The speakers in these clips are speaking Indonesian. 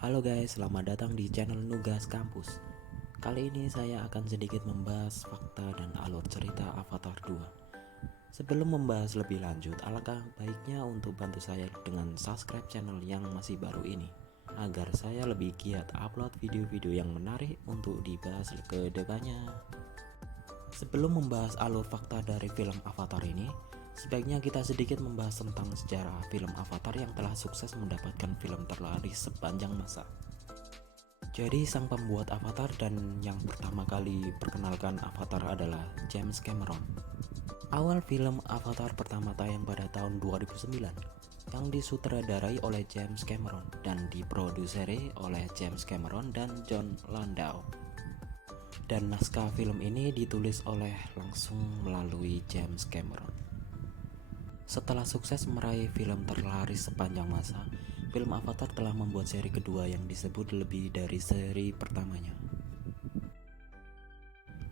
Halo guys, selamat datang di channel Nugas Kampus. Kali ini saya akan sedikit membahas fakta dan alur cerita Avatar 2. Sebelum membahas lebih lanjut, alangkah baiknya untuk bantu saya dengan subscribe channel yang masih baru ini, agar saya lebih giat upload video-video yang menarik untuk dibahas ke depannya. Sebelum membahas alur fakta dari film Avatar ini, sebaiknya kita sedikit membahas tentang sejarah film Avatar yang telah sukses mendapatkan film terlaris sepanjang masa. Jadi sang pembuat Avatar dan yang pertama kali perkenalkan Avatar adalah James Cameron. Awal film Avatar pertama tayang pada tahun 2009 yang disutradarai oleh James Cameron dan diproduseri oleh James Cameron dan John Landau. Dan naskah film ini ditulis oleh langsung melalui James Cameron. Setelah sukses meraih film terlaris sepanjang masa, film Avatar telah membuat seri kedua yang disebut lebih dari seri pertamanya.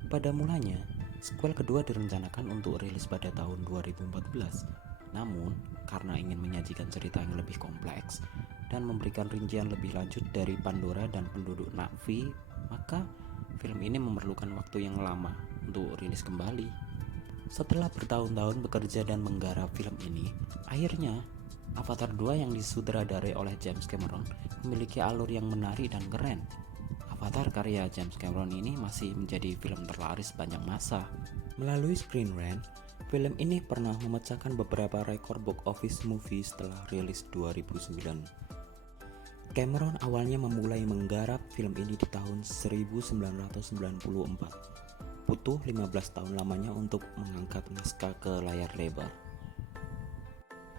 Pada mulanya, sequel kedua direncanakan untuk rilis pada tahun 2014. Namun, karena ingin menyajikan cerita yang lebih kompleks dan memberikan rincian lebih lanjut dari Pandora dan penduduk Na'vi, maka film ini memerlukan waktu yang lama untuk rilis kembali. Setelah bertahun-tahun bekerja dan menggarap film ini, akhirnya Avatar 2 yang disutradarai oleh James Cameron memiliki alur yang menarik dan keren. Avatar karya James Cameron ini masih menjadi film terlaris sepanjang masa. Melalui Screen Rant, film ini pernah memecahkan beberapa rekor box office movie setelah rilis 2009. Cameron awalnya memulai menggarap film ini di tahun 1994. Butuh 15 tahun lamanya untuk mengangkat naskah ke layar lebar.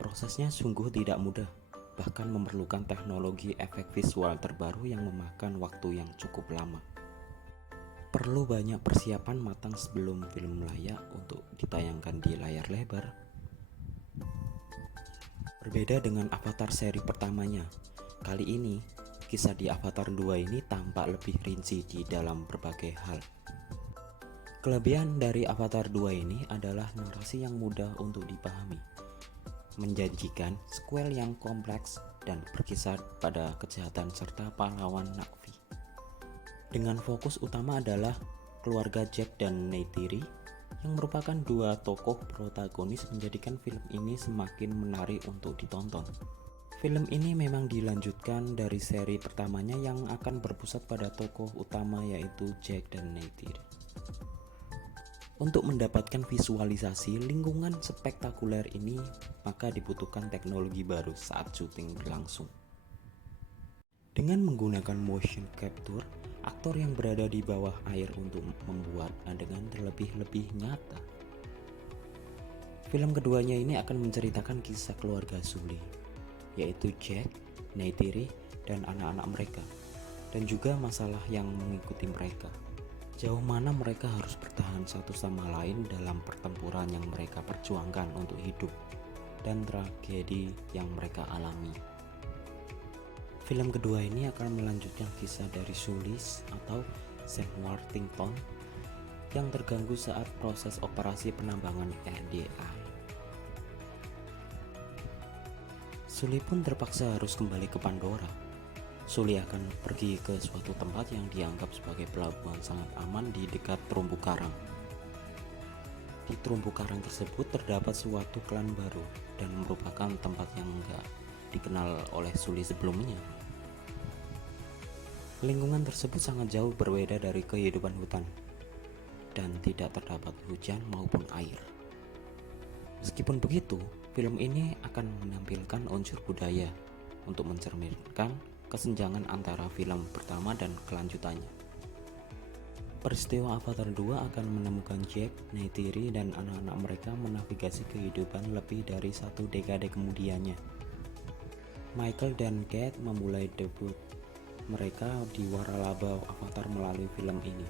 Prosesnya sungguh tidak mudah, bahkan memerlukan teknologi efek visual terbaru yang memakan waktu yang cukup lama. Perlu banyak persiapan matang sebelum film layak untuk ditayangkan di layar lebar. Berbeda dengan Avatar seri pertamanya, kali ini kisah di Avatar 2 ini tampak lebih rinci di dalam berbagai hal. Kelebihan dari Avatar 2 ini adalah narasi yang mudah untuk dipahami, menjanjikan sequel yang kompleks dan berkisar pada kejahatan serta pahlawan Na'vi. Dengan fokus utama adalah keluarga Jack dan Neytiri yang merupakan dua tokoh protagonis menjadikan film ini semakin menarik untuk ditonton. Film ini memang dilanjutkan dari seri pertamanya yang akan berpusat pada tokoh utama yaitu Jack dan Neytiri. Untuk mendapatkan visualisasi lingkungan spektakuler ini, maka dibutuhkan teknologi baru saat syuting berlangsung. Dengan menggunakan motion capture, aktor yang berada di bawah air untuk membuat adegan terlebih-lebih nyata. Film keduanya ini akan menceritakan kisah keluarga Sully, yaitu Jack, Neytiri, dan anak-anak mereka, dan juga masalah yang mengikuti mereka. Jauh mana mereka harus bertahan satu sama lain dalam pertempuran yang mereka perjuangkan untuk hidup dan tragedi yang mereka alami. Film kedua ini akan melanjutkan kisah dari Sulis atau Sam Worthington yang terganggu saat proses operasi penambangan EDI. Sully pun terpaksa harus kembali ke Pandora. Sully akan pergi ke suatu tempat yang dianggap sebagai pelabuhan sangat aman di dekat terumbu karang. Di terumbu karang tersebut terdapat suatu klan baru dan merupakan tempat yang enggak dikenal oleh Sully sebelumnya. Lingkungan tersebut sangat jauh berbeda dari kehidupan hutan dan tidak terdapat hujan maupun air. Meskipun begitu, film ini akan menampilkan unsur budaya untuk mencerminkan kesenjangan antara film pertama dan kelanjutannya. Peristiwa Avatar 2 akan menemukan Jack, Neytiri, dan anak-anak mereka menavigasi kehidupan lebih dari satu dekade kemudiannya. Michael dan Kate memulai debut mereka di waralaba Avatar melalui film ini.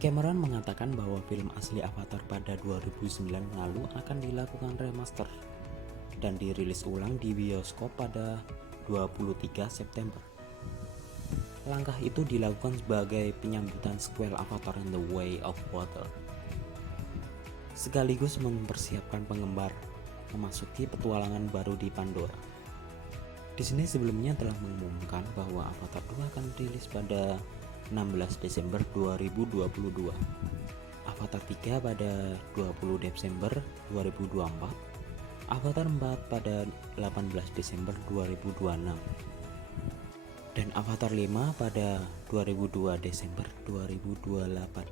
Cameron mengatakan bahwa film asli Avatar pada 2009 lalu akan dilakukan remaster dan dirilis ulang di bioskop pada 23 September. Langkah itu dilakukan sebagai penyambutan sequel Avatar and the Way of Water, sekaligus mempersiapkan penggemar memasuki petualangan baru di Pandora. Di sini sebelumnya telah mengumumkan bahwa Avatar 2 akan rilis pada 16 Desember 2022, Avatar 3 pada 20 Desember 2024, Avatar 4 pada 18 Desember 2026, dan Avatar 5 pada 2002 Desember 2028.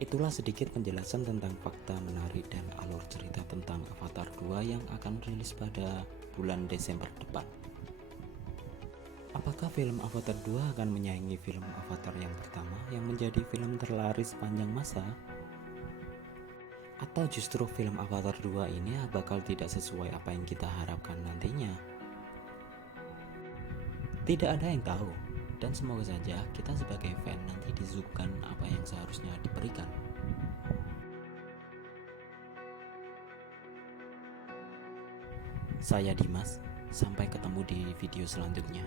Itulah sedikit penjelasan tentang fakta menarik dan alur cerita tentang Avatar 2 yang akan rilis pada bulan Desember depan. Apakah film Avatar 2 akan menyaingi film Avatar yang pertama yang menjadi film terlaris sepanjang masa? Atau justru film Avatar 2 ini bakal tidak sesuai apa yang kita harapkan nantinya? Tidak ada yang tahu, dan semoga saja kita sebagai fan nanti disuguhkan apa yang seharusnya diberikan. Saya Dimas, sampai ketemu di video selanjutnya.